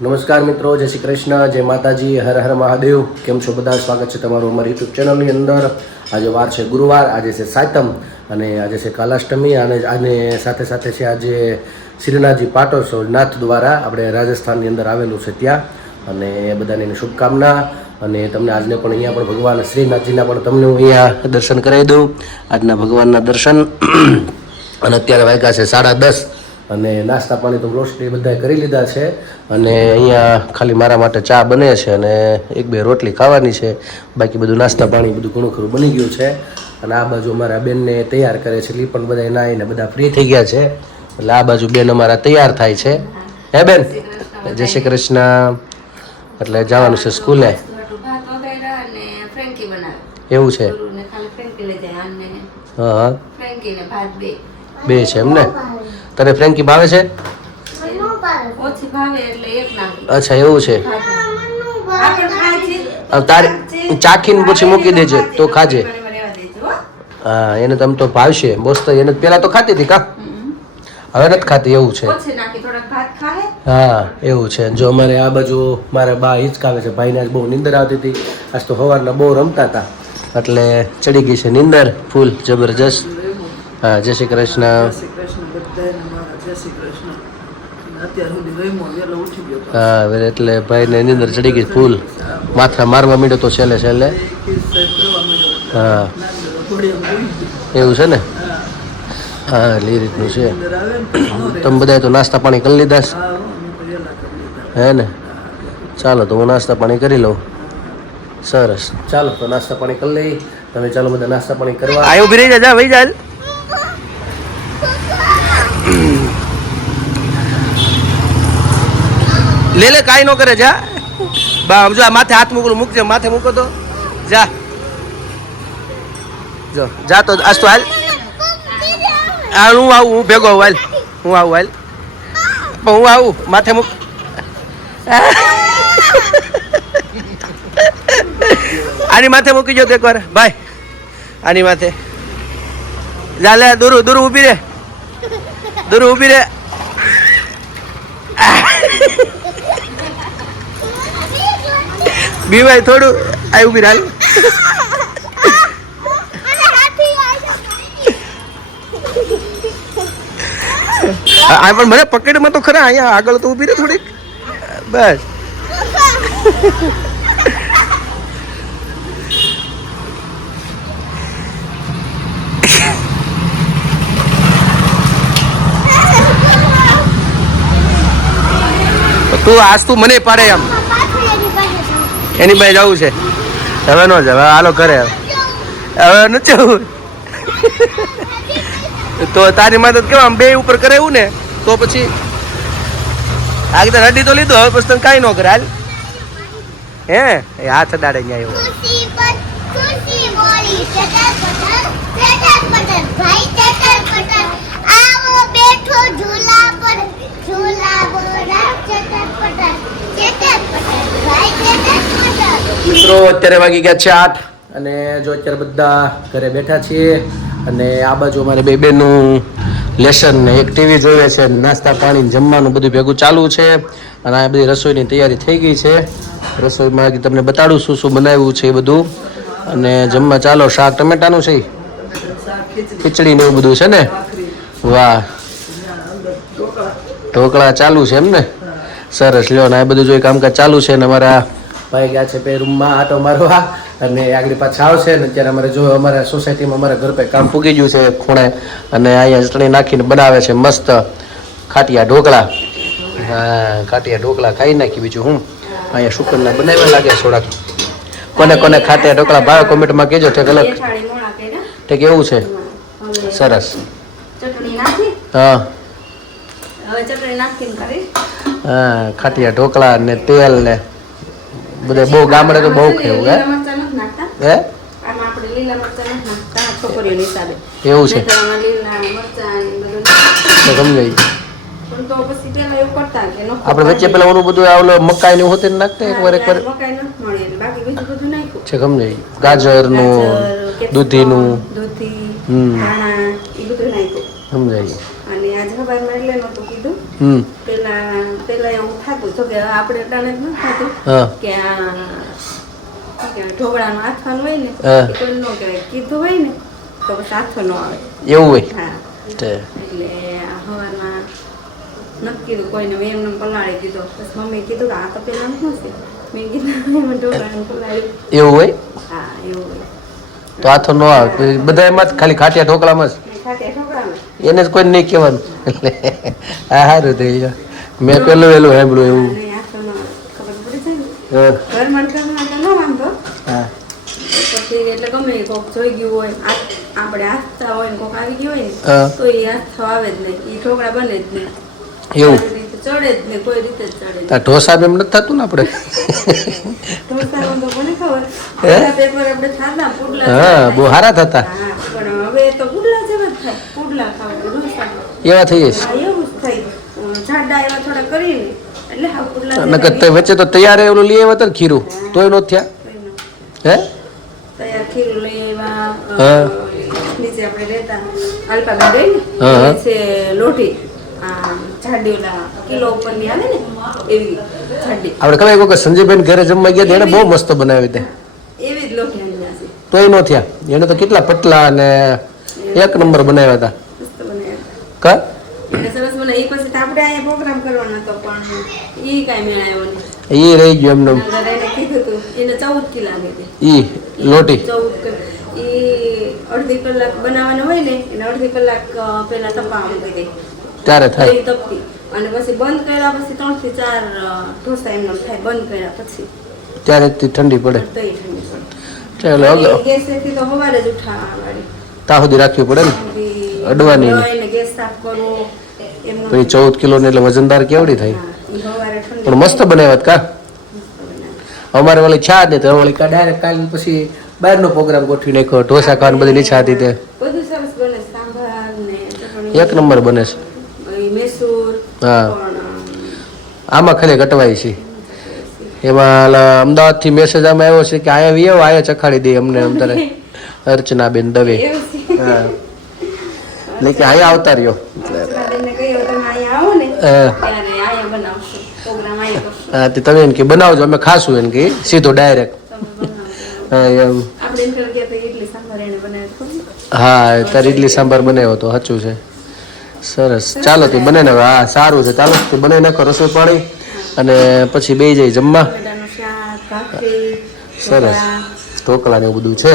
નમસ્કાર મિત્રો, જય શ્રી કૃષ્ણ, જય માતાજી, હર હર મહાદેવ. કેમ છો બધા? સ્વાગત છે તમારું અમારી યુટ્યુબ ચેનલની અંદર. આજે વાર છે ગુરુવાર, આજે છે સાતમ અને આજે છે કાલાષ્ટમી અને આને સાથે સાથે છે આજે શ્રીનાથજી પાટોત્સવ નાથ દ્વારા આપણે રાજસ્થાનની અંદર આવેલું છે ત્યાં. અને એ બધાને એની શુભકામના. અને તમને આજને પણ અહીંયા પણ ભગવાન શ્રીનાથજીના પણ તમને હું અહીંયા દર્શન કરાવી દઉં. આજના ભગવાનના દર્શન. અને અત્યારે વાગ્યા છે 10:30 અને નાસ્તા પાણી તો રોસ્ટલી બધાએ કરી લીધા છે. અને અહીંયા ખાલી મારા માટે ચા બને છે અને 1-2 રોટલી ખાવાની છે. બાકી બધું નાસ્તા પાણી બધું ઘણું ખરું બની ગયું છે. અને આ બાજુ અમારા બેનને તૈયાર કરે છે. પણ બધા નાહીને બધા ફ્રી થઈ ગયા છે. એટલે આ બાજુ બેન અમારા તૈયાર થાય છે. હે બેન? જય શ્રી કૃષ્ણ. એટલે જવાનું છે સ્કૂલે. એવું છે? હા, બે છે એમને? તને ફ્રેન્કી ભાવે છે? અચ્છા, એવું છે. તારે ચાખીને પછી મૂકી દેજે તો ખાજે. હા, એને તમ તો ભાવશે. બોસ તો એને પેલા તો ખાતી હતી કા, હવે નથી ખાતી. એવું છે? હા, એવું છે. જો અમારે આ બાજુ મારા બા હિંચકાવે છે. ભાઈને આજ બહુ નીંદર આવતી હતી. આજ તો સવારના બહુ રમતા હતા એટલે ચડી ગઈ છે નીંદર ફૂલ જબરજસ્ત. હા, જય શ્રી કૃષ્ણ. હા, એટલે ભાઈને નીંદર ચડી ગઈ ફૂલ. માથા મારવા માંડ્યો તો છેલ્લે. હા, એવું છે ને? હા, એ રીતનું છે. તમે બધા તો નાસ્તા પાણી કરી લીધા હે ને? ચાલો તો હું નાસ્તા પાણી કરી લઉં. સરસ, ચાલો તો નાસ્તા પાણી કરી લઈ. તમે ચાલો બધા નાસ્તા પાણી કરવા. આયો ઉભી રહી જા, ભાઈ ચાલ. લે કાઈ નો કરે, જા બા. જો આ માથે હાથ મૂકજે, માથે મૂકો તો જા. જો જા તો આજ તો હાલ. હું આવું, હું ભેગો આવું. હાલ, હું આવું. હાલ, હું આવું. માથે મૂક. આની માથે મૂકી જો તો એકવાર ભાઈ. આની માથે જા. લે દૂર ઊભી રે, દૂર ઊભી રે. બીવાય થોડું. આ ઊભી હાલ. આ પણ મને પકડમાં તો ખરા. અહીંયા આગળ તો ઊભી રહે થોડીક. બસ. તું આજ તું મને પાડે એમ. એની પાસે જવું છે. હવે ન જ. હવે હાલો કરે. હવે નથી જવું. તો તારી મદદ કેવા આમ બે ઉપર કરે એવું ને તો પછી આ રીતે રડી તો લીધું. હવે પછી તને કાંઈ ન કરે. હાલ. હે હાથ દાડે ન્યાય એવું. મિત્રો અત્યારે વાગી ગયા છે 8 અને જો અત્યારે બધા ઘરે બેઠા છીએ. અને આ બાજુ અમારે બે બેનું લેસન ને એક ટીવી જોવે છે. નાસ્તા પાણી જમવાનું બધું ભેગું ચાલુ છે. અને આ બધી રસોઈની તૈયારી થઈ ગઈ છે. રસોઈમાં તમને બતાડું શું શું બનાવ્યું છે એ બધું. અને જમવા ચાલો. શાક ટમેટાનું છે, ખીચડી ને એવું બધું છે ને. વાહ, ઢોકળા ચાલુ છે એમ ને? સરસ. લ્યો ને આ બધું જો કામકાજ ચાલુ છે. ને અમારા ભાઈ ગયા છે બે રૂમમાં આટો મારવા અને આગળ પાછા આવશે. ને અત્યારે અમારે જો અમારા સોસાયટીમાં અમારા ઘર પર કામ પૂગી ગયું છે ખૂણે. અને અહીંયા ચટણી નાખીને બનાવે છે મસ્ત ખાટિયા ઢોકળા. હા, ખાટિયા ઢોકળા ખાઈ નાખી. બીજું હું અહીંયા શુકરના બનાવ્યા લાગે થોડાક. કોને કોને ખાટિયા ઢોકળા ભાવે કોમેન્ટમાં કહેજો. ઠેક અલગ ઠેક એવું છે. સરસ. હા હા, ખાટિયા ઢોકળા ને તેલ ને બધે બહુ ગામડે તો બહુ ખાયું. હે એવું છે? સમજાય. આપણે વચ્ચે પેલા ઓલું બધું આવલો મકાઈ ને હોતે નાખતા એકવાર છે. સમજાય. ગાજર નું, દૂધી નું. સમજાય. અને આજ હવારમાં એટલે નહોતું કીધું. પેલા પેલા એવું થતું જો કે આપણે અટાણે જ ન થતું હા કે ઢોકળાનું હાથવાનું હોય ને હા. એ કોઈ ન કહેવાય, કીધું હોય ને તો પછી હાથો ન આવે. એવું હોય હા તે એટલે સવારમાં નથી કીધું કોઈને, મેં એમને પલાળી દીધો. પછી મમ્મીએ કીધું કે આ તો પેલા શું છે, મેં કીધું એમાં ઢોકળાનું પલાળ્યું. એવું હોય હા એવું હોય. તો હાથો ન આવે બધા એમાં જ ખાલી ખાટિયા ઢોકળામાં ખાટિયા ઢોકળામાં જ એને જ કોઈ નહીં કહેવાનું હા સારું થઈ ગયું મેં પેલું વહેલું સાંભળ્યું એવું નહીં, હાથો ન આવે. ખબર પડી જાય ને. હા ઘરમાં તો ન વાંધો. હા પછી એટલે ગમે એ કોક જોઈ ગયું હોય, આપણે હાથતા હોય ને કોક આવી ગયું હોય ને હા. તો એ હાથો આવે જ નહીં, એ ઢોકળા બને જ નહીં. એવું આવી રીતે ચડે જ નહીં, કોઈ રીતે જ ચડે નહીં. આ ઢોસા એમ નથી થતું ને આપણે ઢોસાનું તો કોને ખબર? હે? પેલા પેપર આપણે ખાતા પુડલા હા જેવા બહુ થાય. સારા થતા હા, પણ હવે તો પુડલા જેવા જ થાય. પુડલા ખાવ તો ઢોસા. એવા થઈ જશે હા, એવું જ થાય. જાડા એવા થોડા કરીને એટલે હા પુડલા નકર તે વચ્ચે તો તૈયાર ઓલું લઈ આવ્યા હતા ને ખીરું તોય નો થયા હે તૈયાર ખીરું લઈ આવ્યા. હા. નીચે આપણે રહેતા અલ્પાબેન રહી હા, હા. ને એ છે લોઢી, આ જાડી ઓલા કિલો ઉપરની આવે ને એવી જાડી, આપણે ખબર એક વખત સંજયભાઈ ઘરે જમવા ગયા હતા, એને બહુ મસ્ત બનાવી હતી એવી જ લોઢી અહીંયા છે. તોય નો થયા એને તો કેટલા પતલા અને એક નંબર બનાવ્યા હતા મસ્ત બનાવ્યા. કા એને સરસ બનાવી. એ પછી તો આપણે અહીંયા પ્રોગ્રામ કરવાનો હતો પણ એ કાંઈ મેળ આવ્યો નહીં. એ રહી ગયું એમનું નહીંતર એને કીધું હતું એને 14 કિલો લાગે છે. ઈ લોટી 14 એ અડધી કલાક બનાવવાનું હોય ને એને અડધી કલાક પહેલા તપાવવા મૂકી દે ત્યારે થાય એ તપતી, અને પછી બંધ કર્યા પછી 3 થી 4 ઢોસા એમને થાય. બંધ કર્યા પછી ત્યારે જ ઠંડી પડે તો એ ઠંડી પડે. ચાલો અગાઉ ગેસેથી તો સવારે જ ઉઠાવવાની. ત્યાં સુધી રાખવી પડે ને અડવાની નહીં. ને ગેસ સાફ કરવો એમનો. પછી 14 કિલો ને એટલે વજનદાર કેવડી થાય હા, ઈ સવારે ઠંડી પણ મસ્ત બનાવ્યા કા અમારે વાળી છા દે તો વાળી ડાયરેક્ટ કાલ પછી બહારનો પ્રોગ્રામ ગોઠવી નાખ્યો ઢોસા ખાવાની બધી ઈચ્છા હતી તે બધું સરસ બને. સાંભાર ને ચટણી, એક નંબર બને છે મૈસૂર હા. પણ આમાં ખાલી કટવાય છે એમાં અમદાવાદથી મેસેજ આમાં આવ્યો છે કે અહીંયા વિયો અહીંયા ચખાડી દે અમને અંતરે અર્ચનાબેન દવે એવું છે. હા એટલે કે અહીંયા આવતા રહ્યો અર્ચનાબેનને કહ્યું તમે અહીંયા આવો ને હા. ત્યારે અહીંયા બનાવશું પ્રોગ્રામ, અહીંયા કરશું. હા તે તમે એને કે બનાવજો અમે ખાશું એને કે સીધો ડાયરેક્ટ તમે બનાવજો. હા એમ આપણે એમ કરવા ગયા તો ઇડલી સાંભાર એને બનાવ્યું ખરું? હા તારે ઇડલી સાંભાર બનાવ્યો તો સાચું છે સરસ ચાલો તે બને ને હા સારું છે ચાલો તે બનાવી નાખો રસોઈ પાણી અને પછી બે જઈ જમવા બટાટાનું શાક, ભાખરી, સરસ ઢોકળા. ઢોકળા ને એવું બધું છે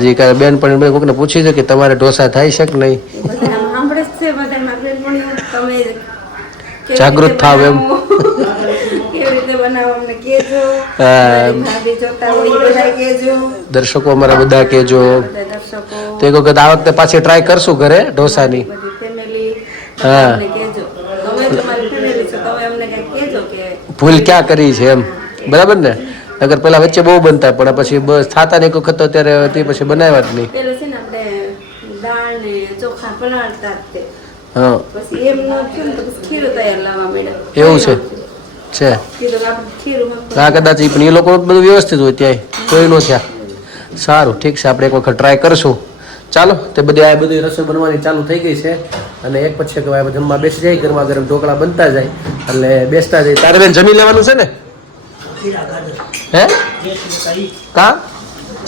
હજી કાંઈ બેન પણ કોઈકને પૂછી છે કે તમારે ઢોસા થાય છે કે નહીં એ બધા આમ સાંભળે જ છે. બધા મારા બેનપણીઓ તમે કેવી જાગૃત રીતે થાવ એમ. બનાવો? કેવી રીતે બનાવો અમને કહેજો. હા. મારી ભાભી જોતા હોય એ બધા કહેજો. દર્શકો અમારા બધા કહેજો બધા દર્શકો, તો એક વખત આ વખતે પાછી ટ્રાય કરશું ઘરે ઢોસાની બધી ફેમિલી હા. અમને કહેજો. તમે તમારી ફેમિલી છો તમે અમને કંઈક કહેજો કે ભૂલ ક્યાં કરી છે એમ બરાબર ને અગર પેલા વચ્ચે બહુ બનતા પણ પછી બસ થાતા ને એક વખત તો ત્યારે તે પછી બનાવ્યા જ નહીં પેલું છે ને આપણે દાળ ને ચોખા પલાળતા જ તે. હા પછી એમ ન થયું ને તો પછી ખીરું તૈયાર લાવવા માંડ્યા. એવું છે છે કીધું કે આપણે ખીરું મસ્ત હા કદાચ ઈ પણ એ લોકો બધું વ્યવસ્થિત હોય ત્યાંય તોય નો થયા સારું ઠીક છે આપણે એક વખત ટ્રાય કરશું ચાલો તે બધી આ બધી રસોઈ બનવાની ચાલુ થઈ ગઈ છે અને એક પછી એક હવે જમવા બેસી જાય ગરમા ગરમ ઢોકળા બનતા જાય એટલે બેસતા જાય તારે બેન જમી લેવાનું છે ને હે કા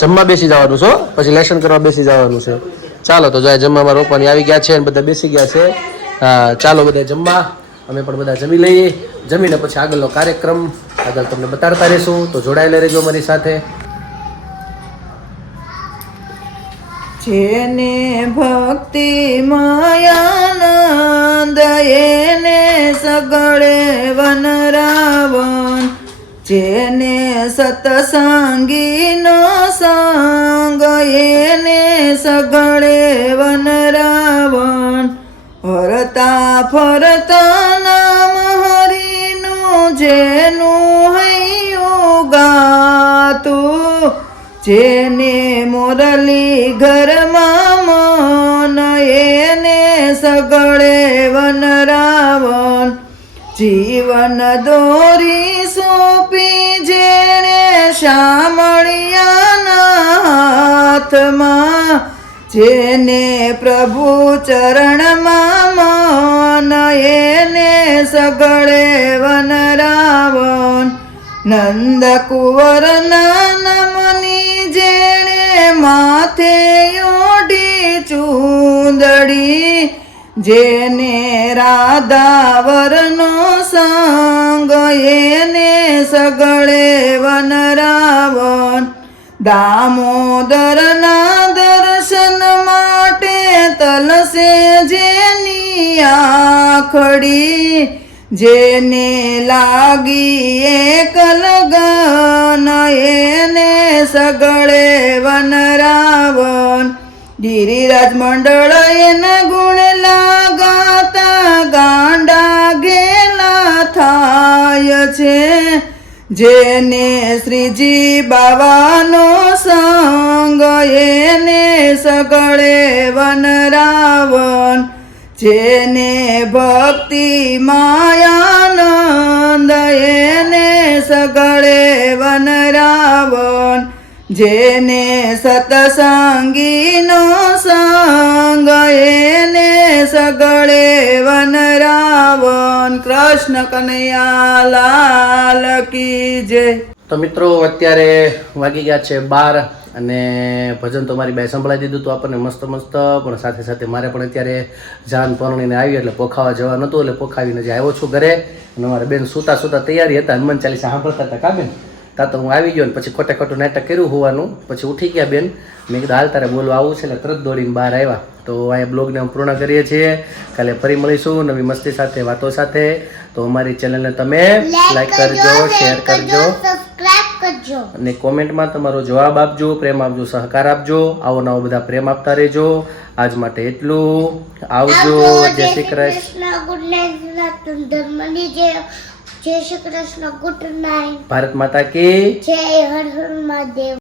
જમવા બેસી જવાનું છો પછી લેસન કરવા બેસી જવાનું છે ચાલો તો જાય જમવામાં રોપવાની આવી ગયા છે અને બધા બેસી ગયા છે હા ચાલો બધા જમવા અમે પણ બધા જમી લઈએ જમીને પછી આગળનો કાર્યક્રમ આગળ તમને બતાડતા રહીશું તો જોડાયેલા રહેજો મારી સાથે જેને ભક્તિ માયાનંદ એને સગળે વનરાવન જેને સતસંગીનો સંગ એને સગળે વનરાવન હરતા ફરતા નામ હરિનું જેનું હૈયું ગાતું જેને મોરલી ઘરમાં મન એને સગળે વનરાવન જીવન દોરી સોંપી જેણે શામળિયાના હાથમાં જેને પ્રભુ ચરણમાં મન એને સગળે વન રાવણ નંદકુંવરના નામની જેણે માથે ઓઢી ચૂંદડી જેને રાધાવરનો સંગ એને સગળે વન રાવણ દામોદરના દર્શન માટે તલસે જેની આખડી જેને લાગી એક લગન એને સગળે વન રાવણ ગિરિરાજ મંડળ એના ગુણ લાગાતા ગાંડા ઘેલા થાય છે જેને શ્રીજી બાવાનો સંગ એને સગળે વન રાવણ જેને ભક્તિ માયાનંદ એને સગળે વન રાવણ જેને સતસંગીનો સંગ એને સગળે વન રાવણ કૃષ્ણ કનૈયા લાલ કી જય. તો મિત્રો અત્યારે વાગી ગયા છે 12 અને ભજન તો મારી બાઈ સંભળાવી દીધું તો આપણને મસ્ત મસ્ત, પણ સાથે સાથે મારે પણ અત્યારે જાન પરણીને આવી એટલે પોખાવા જવા નહોતું એટલે પોખાવીને જે આવ્યો છું ઘરે અને મારે બેન સૂતા સૂતા તૈયારી હતા, હનુમાન ચાલીસા સાંભળતા હતા કાબેન તા તો હું આવી ગયો ને પછી ખોટે ખોટું નાટક કર્યું હોવાનું, પછી ઉઠી ગયા બેન, મેં કીધું હાલ તારે બોલવા આવું છે એટલે તરત દોડીને બહાર આવ્યા. તો અહીંયા બ્લોગને અમે પૂર્ણ કરીએ છીએ, કાલે ફરી મળીશું નવી મસ્તી સાથે વાતો સાથે. તો અમારી ચેનલને તમે લાઈક કરજો, શેર કરજો, સબસ્ક્રાઇબ કરજો અને કોમેન્ટમાં તમારો જવાબ આપજો, પ્રેમ આપજો, સહકાર આપજો. આવો નવો બધા પ્રેમ આપતા રહેજો. આજ માટે એટલું, આવજો. જય શ્રી કૃષ્ણ. Good night. સનાતન ધર્મની જય શ્રી કૃષ્ણ. Good night. ભારત માતા કી જય હર હર મહાદેવ.